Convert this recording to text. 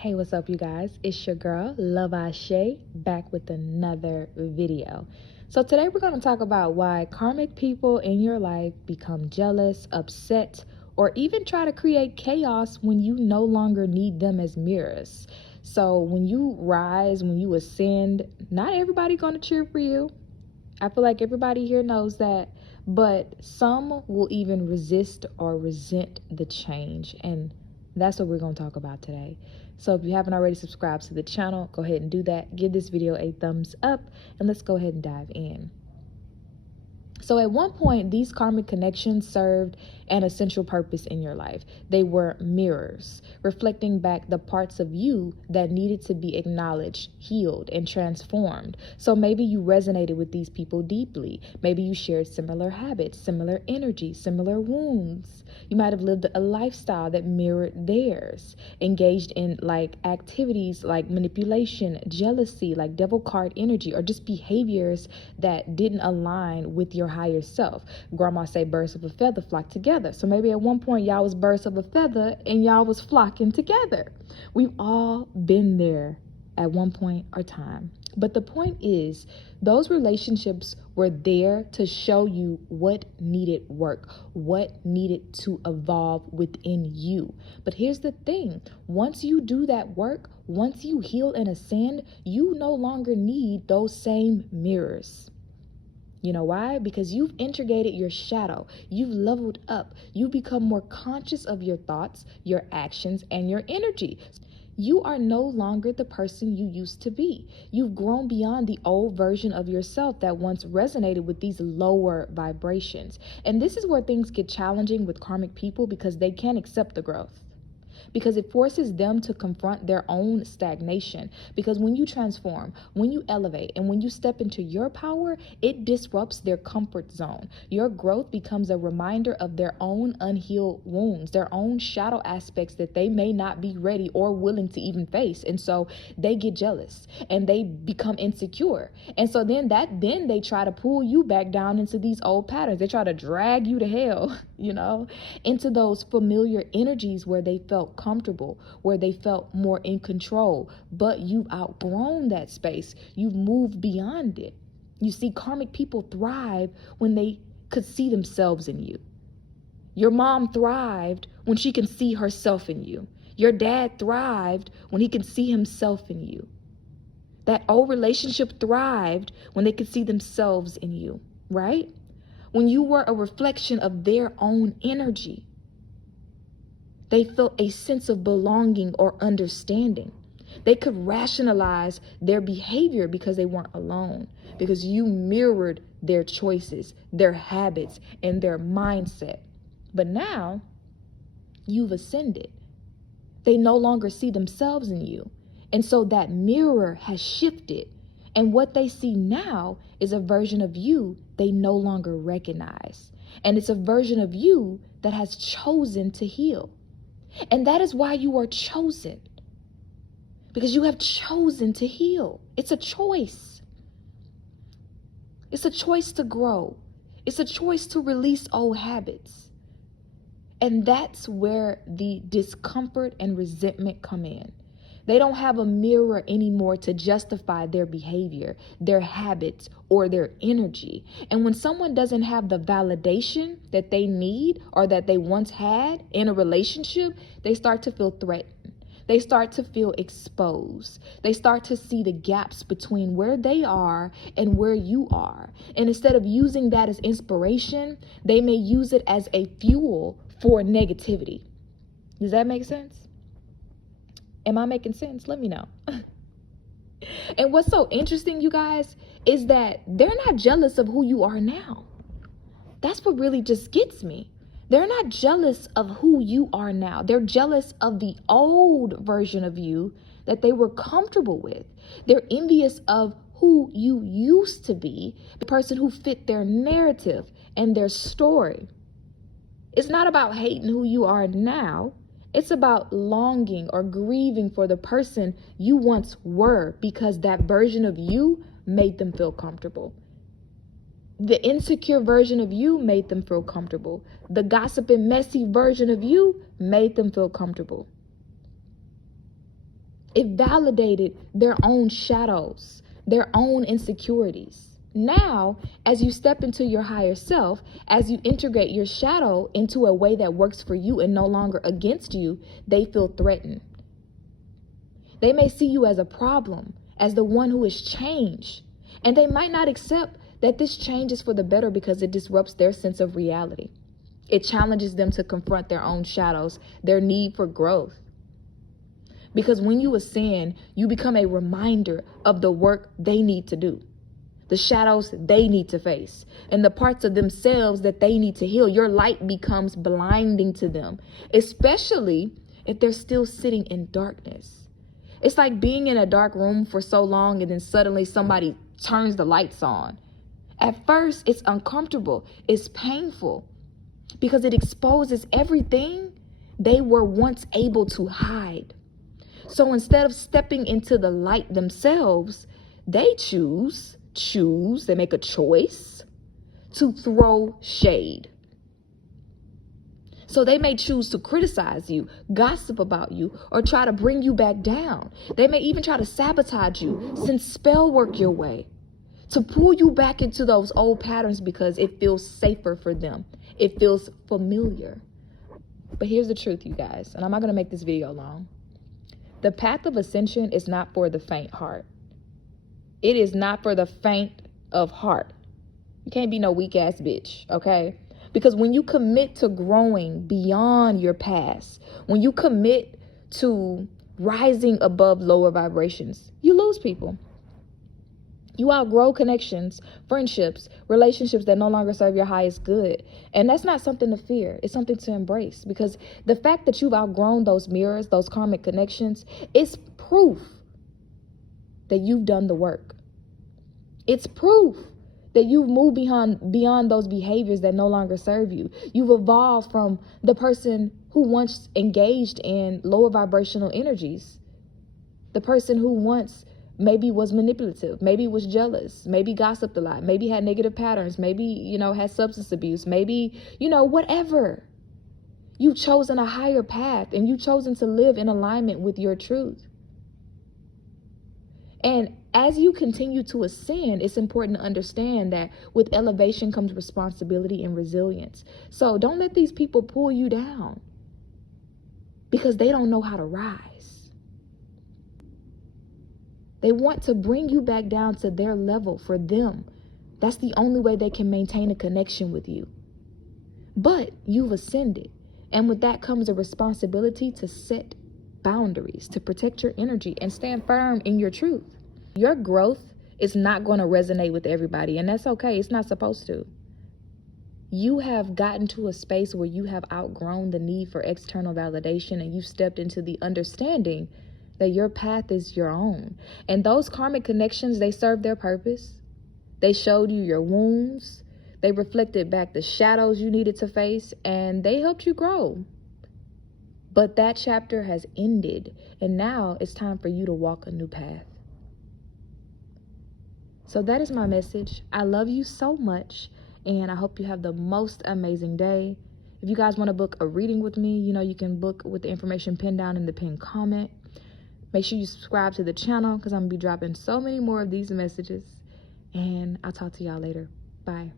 Hey, what's up, you guys? It's your girl, Love Ashe, back with another video. So today we're going to talk about why karmic people in your life become jealous, upset, or even try to create chaos when you no longer need them as mirrors. So when you rise, when you ascend, not everybody going to cheer for you. I feel like everybody here knows that, but some will even resist or resent the change, and that's what we're going to talk about today. So if you haven't already subscribed to the channel, go ahead and do that. Give this video a thumbs up, and let's go ahead and dive in. So at one point, these karmic connections served an essential purpose in your life. They were mirrors, reflecting back the parts of you that needed to be acknowledged, healed, and transformed. So maybe you resonated with these people deeply. Maybe you shared similar habits, similar energy, similar wounds. You might have lived a lifestyle that mirrored theirs, engaged in activities like manipulation, jealousy, like devil card energy, or just behaviors that didn't align with your higher self. Grandma say birds of a feather flock together. So maybe at one point y'all was birds of a feather and y'all was flocking together. We've all been there at one point or time. But the point is, those relationships were there to show you what needed work, what needed to evolve within you. But here's the thing, once you do that work, once you heal and ascend, you no longer need those same mirrors. You know why? Because you've integrated your shadow. You've leveled up. You become more conscious of your thoughts, your actions, and your energy. You are no longer the person you used to be. You've grown beyond the old version of yourself that once resonated with these lower vibrations. And this is where things get challenging with karmic people, because they can't accept the growth. Because it forces them to confront their own stagnation. Because when you transform, when you elevate, and when you step into your power, it disrupts their comfort zone. Your growth becomes a reminder of their own unhealed wounds, their own shadow aspects that they may not be ready or willing to even face. And so they get jealous and they become insecure. And so then they try to pull you back down into these old patterns. They try to drag you to hell, into those familiar energies where they felt comfortable, where they felt more in control. But you've outgrown that space. You've moved beyond it. You see, karmic people thrive when they could see themselves in you. Your mom thrived when she can see herself in you. Your dad thrived when he can see himself in you. That old relationship thrived when they could see themselves in you, right? When you were a reflection of their own energy. They felt a sense of belonging or understanding. They could rationalize their behavior because they weren't alone, because you mirrored their choices, their habits, and their mindset. But now you've ascended. They no longer see themselves in you. And so that mirror has shifted. And what they see now is a version of you they no longer recognize. And it's a version of you that has chosen to heal. And that is why you are chosen. Because you have chosen to heal. It's a choice. It's a choice to grow. It's a choice to release old habits. And that's where the discomfort and resentment come in. They don't have a mirror anymore to justify their behavior, their habits, or their energy. And when someone doesn't have the validation that they need or that they once had in a relationship, they start to feel threatened. They start to feel exposed. They start to see the gaps between where they are and where you are. And instead of using that as inspiration, they may use it as a fuel for negativity. Does that make sense? Am I making sense? Let me know. And what's so interesting, you guys, is that they're not jealous of who you are now. That's what really just gets me. They're not jealous of who you are now. They're jealous of the old version of you that they were comfortable with. They're envious of who you used to be, the person who fit their narrative and their story. It's not about hating who you are now. It's about longing or grieving for the person you once were, because that version of you made them feel comfortable. The insecure version of you made them feel comfortable. The gossiping, messy version of you made them feel comfortable. It validated their own shadows, their own insecurities. Now, as you step into your higher self, as you integrate your shadow into a way that works for you and no longer against you, they feel threatened. They may see you as a problem, as the one who is changed. And they might not accept that this change is for the better because it disrupts their sense of reality. It challenges them to confront their own shadows, their need for growth. Because when you ascend, you become a reminder of the work they need to do, the shadows they need to face, and the parts of themselves that they need to heal. Your light becomes blinding to them, especially if they're still sitting in darkness. It's like being in a dark room for so long and then suddenly somebody turns the lights on. At first, it's uncomfortable, it's painful, because it exposes everything they were once able to hide. So instead of stepping into the light themselves, they they make a choice to throw shade. So they may choose to criticize you, gossip about you, or try to bring you back down. They may even try to sabotage you, send spell work your way, to pull you back into those old patterns because it feels safer for them. It feels familiar. But here's the truth, you guys, and I'm not going to make this video long. The path of ascension is not for the faint heart. It is not for the faint of heart. You can't be no weak ass bitch, okay? Because when you commit to growing beyond your past, when you commit to rising above lower vibrations, you lose people. You outgrow connections, friendships, relationships that no longer serve your highest good. And that's not something to fear. It's something to embrace, because the fact that you've outgrown those mirrors, those karmic connections, is proof that you've done the work. It's proof that you've moved beyond those behaviors that no longer serve you. You've evolved from the person who once engaged in lower vibrational energies, the person who once maybe was manipulative, maybe was jealous, maybe gossiped a lot, maybe had negative patterns, maybe, had substance abuse, maybe, whatever. You've chosen a higher path, and you've chosen to live in alignment with your truth. And as you continue to ascend, it's important to understand that with elevation comes responsibility and resilience. So don't let these people pull you down because they don't know how to rise. They want to bring you back down to their level for them. That's the only way they can maintain a connection with you. But you've ascended. And with that comes a responsibility to set boundaries, to protect your energy and stand firm in your truth. Your growth is not going to resonate with everybody, and that's okay. It's not supposed to. You have gotten to a space where you have outgrown the need for external validation, and you've stepped into the understanding that your path is your own. And those karmic connections, they serve their purpose. They showed you your wounds. They reflected back the shadows you needed to face, and they helped you grow. But that chapter has ended, and now it's time for you to walk a new path. So that is my message. I love you so much, and I hope you have the most amazing day. If you guys want to book a reading with me, you can book with the information pinned down in the pinned comment. Make sure you subscribe to the channel because I'm going to be dropping so many more of these messages. And I'll talk to y'all later. Bye.